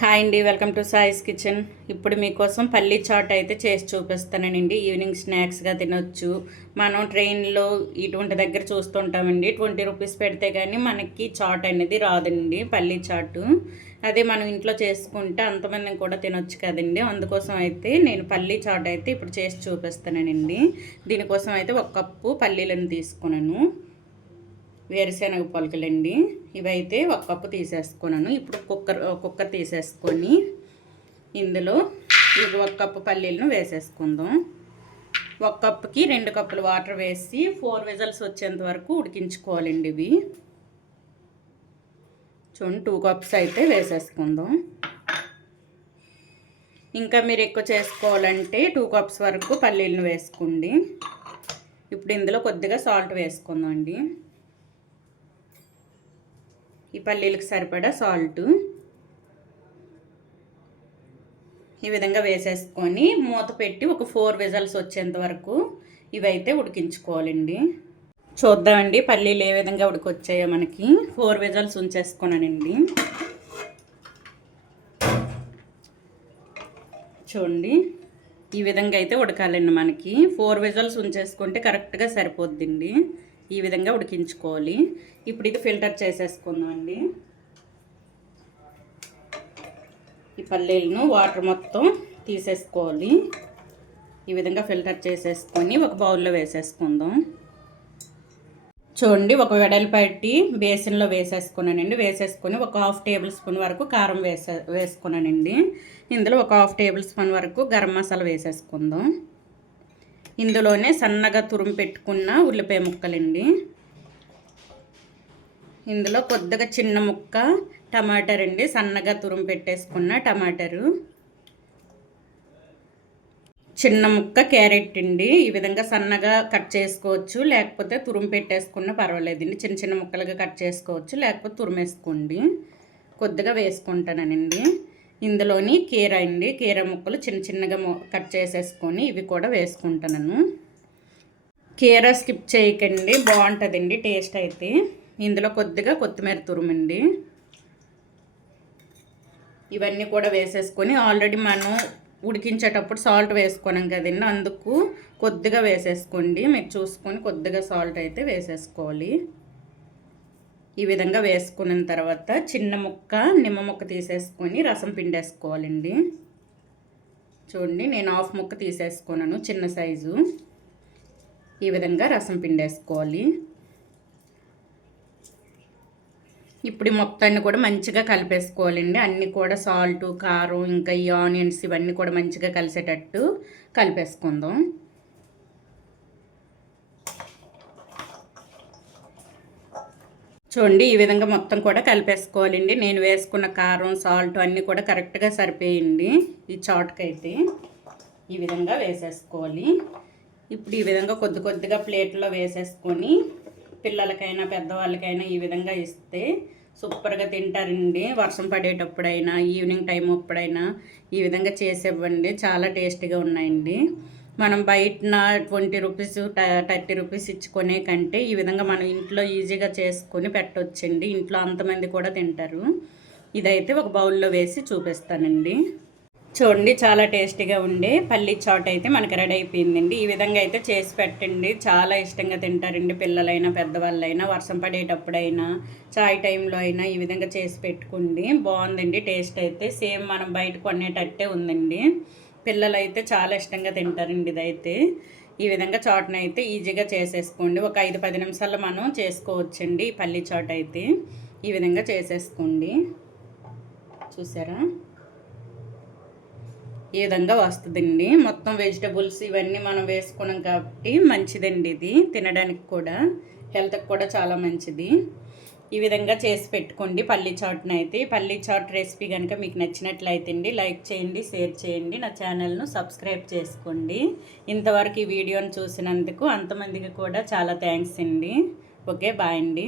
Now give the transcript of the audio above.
Hi అండి welcome to సాయిస్ kitchen. ఇప్పుడు మీకోసం పల్లీ చాట్ అయితే చేసి చూపిస్తానండి. ఈవినింగ్ స్నాక్స్గా తినొచ్చు. మనం ట్రైన్లో ఇటువంటి దగ్గర చూస్తుంటామండి. ట్వంటీ రూపీస్ పెడితే కానీ మనకి చాట్ అనేది రాదండి పల్లీ చాటు. అదే మనం ఇంట్లో చేసుకుంటే అంతమంది కూడా తినొచ్చు కదండి. అందుకోసం అయితే నేను పల్లీ చాట్ అయితే ఇప్పుడు చేసి చూపిస్తానండి. దీనికోసం అయితే ఒక కప్పు పల్లీలను తీసుకున్నాను. వేరుశనగ పలుకులండి. ఇవైతే ఒక కప్పు తీసేసుకున్నాను. ఇప్పుడు కుక్కర్ కుక్కర్ తీసేసుకొని ఇందులో ఇది ఒక కప్పు పల్లీలను వేసేసుకుందాం. ఒక కప్పుకి రెండు కప్పులు వాటర్ వేసి ఫోర్ విజల్స్ వచ్చేంత వరకు ఉడికించుకోవాలండి ఇవి. చూడండి టూ కప్స్ అయితే వేసేసుకుందాం. ఇంకా మీరు ఎక్కువ చేసుకోవాలంటే టూ కప్స్ వరకు పల్లీలను వేసుకోండి. ఇప్పుడు ఇందులో కొద్దిగా సాల్ట్ వేసుకుందాం అండి ఈ పల్లీలకు సరిపడా సాల్ట్. ఈ విధంగా వేసేసుకొని మూత పెట్టి ఒక ఫోర్ విజల్స్ వచ్చేంత వరకు ఇవైతే ఉడికించుకోవాలండి. చూద్దామండి పల్లీలు ఏ విధంగా ఉడికొచ్చాయో మనకి. ఫోర్ విజల్స్ ఉంచేసుకున్నానండి చూడండి ఈ విధంగా అయితే ఉడకాలండి మనకి. ఫోర్ విజల్స్ ఉంచేసుకుంటే కరెక్ట్గా సరిపోద్దండి. ఈ విధంగా ఉడికించుకోవాలి. ఇప్పుడు ఇది ఫిల్టర్ చేసేసుకుందామండి. ఈ పల్లీలను వాటర్ మొత్తం తీసేసుకోవాలి. ఈ విధంగా ఫిల్టర్ చేసేసుకొని ఒక బౌల్లో వేసేసుకుందాం. చూడండి ఒక వెడల్పట్టి బేసిన్లో వేసేసుకున్నానండి. వేసేసుకొని ఒక హాఫ్ టేబుల్ స్పూన్ వరకు కారం వేసే వేసుకున్నానండి. ఇందులో ఒక హాఫ్ టేబుల్ స్పూన్ వరకు గరం మసాలా వేసేసుకుందాం. ఇందులోనే సన్నగా తురుము పెట్టుకున్న ఉల్లిపాయ ముక్కలండి. ఇందులో కొద్దిగా చిన్న ముక్క టమాటర్ అండి. సన్నగా తురుము పెట్టేసుకున్న టమాటరు. చిన్న ముక్క క్యారెట్ అండి. ఈ విధంగా సన్నగా కట్ చేసుకోవచ్చు. లేకపోతే తురుము పెట్టేసుకున్న పర్వాలేదండి. చిన్న చిన్న ముక్కలుగా కట్ చేసుకోవచ్చు. లేకపోతే తురుమేసుకోండి. కొద్దిగా వేసుకుంటానండి. ఇందులోని కీర అండి. కీర ముక్కలు చిన్న చిన్నగా కట్ చేసేసుకొని ఇవి కూడా వేసుకుంటాను కీర స్కిప్ చేయకండి. బాగుంటుందండి టేస్ట్ అయితే. ఇందులో కొద్దిగా కొత్తిమీర తురుమండి. ఇవన్నీ కూడా వేసేసుకొని ఆల్రెడీ మనం ఉడికించేటప్పుడు సాల్ట్ వేసుకున్నాం కదండి. అందుకు కొద్దిగా వేసేసుకోండి. మీరు చూసుకొని కొద్దిగా సాల్ట్ అయితే వేసేసుకోవాలి. ఈ విధంగా వేసుకున్న తర్వాత చిన్న ముక్క నిమ్మ ముక్క తీసేసుకొని రసం పిండేసుకోవాలండి. చూడండి నేను హాఫ్ ముక్క తీసేసుకున్నాను చిన్న సైజు. ఈ విధంగా రసం పిండేసుకోవాలి. ఇప్పుడు మొత్తాన్ని కూడా మంచిగా కలిపేసుకోవాలండి. అన్నీ కూడా సాల్ట్ కారం ఇంకా ఈ ఆనియన్స్ ఇవన్నీ కూడా మంచిగా కలిసేటట్టు కలిపేసుకుందాం. చూడండి ఈ విధంగా మొత్తం కూడా కలిపేసుకోవాలండి. నేను వేసుకున్న కారం సాల్ట్ అన్నీ కూడా కరెక్ట్గా సరిపోయండి ఈ చాట్కైతే ఈ విధంగా వేసేసుకోవాలి. ఇప్పుడు ఈ విధంగా కొద్ది కొద్దిగా ప్లేట్లో వేసేసుకొని పిల్లలకైనా పెద్దవాళ్ళకైనా ఈ విధంగా ఇస్తే సూపర్గా తింటారండి. వర్షం పడేటప్పుడైనా ఈవినింగ్ టైం అప్పుడైనా ఈ విధంగా చేసి ఇవ్వండి చాలా టేస్టీగా ఉన్నాయండి. మనం బయటన ట్వంటీ రూపీస్ థర్టీ రూపీస్ ఇచ్చుకునే కంటే ఈ విధంగా మనం ఇంట్లో ఈజీగా చేసుకొని పెట్టవచ్చండి ఇంట్లో అంతమంది కూడా తింటారు. ఇదైతే ఒక బౌల్లో వేసి చూపిస్తానండి. చూడండి చాలా టేస్టీగా ఉండే పల్లి చాట్ అయితే మనకి రెడీ అయిపోయిందండి. ఈ విధంగా అయితే చేసి పెట్టండి. చాలా ఇష్టంగా తింటారండి పిల్లలైనా పెద్దవాళ్ళైనా వర్షం పడేటప్పుడైనా చాయ్ టైంలో అయినా ఈ విధంగా చేసి పెట్టుకోండి. బాగుందండి టేస్ట్ అయితే. సేమ్ మనం బయట కొనేటట్టే ఉందండి. పిల్లలు అయితే చాలా ఇష్టంగా తింటారండి ఇదైతే. ఈ విధంగా చాట్ని అయితే ఈజీగా చేసేసుకోండి. ఒక ఐదు పది నిమిషాల్లో మనం చేసుకోవచ్చండి ఈ పల్లి చాట్ అయితే. ఈ విధంగా చేసేసుకోండి. చూసారా? ఈ విధంగా వస్తుందండి. మొత్తం వెజిటబుల్స్ ఇవన్నీ మనం వేసుకున్నాం కాబట్టి మంచిదండి ఇది తినడానికి కూడా. హెల్త్కి కూడా చాలా మంచిది. ఈ విధంగా చేసి పెట్టుకోండి పల్లీ చాట్ని అయితే పల్లీ చాట్ రెసిపీ కనుక మీకు నచ్చినట్లయితే అండి లైక్ చేయండి షేర్ చేయండి నా ఛానల్ను సబ్స్క్రైబ్ చేసుకోండి. ఇంతవరకు ఈ వీడియోని చూసినందుకు అంతమందికి కూడా చాలా థ్యాంక్స్ అండి. ఓకే బాయ్ అండి.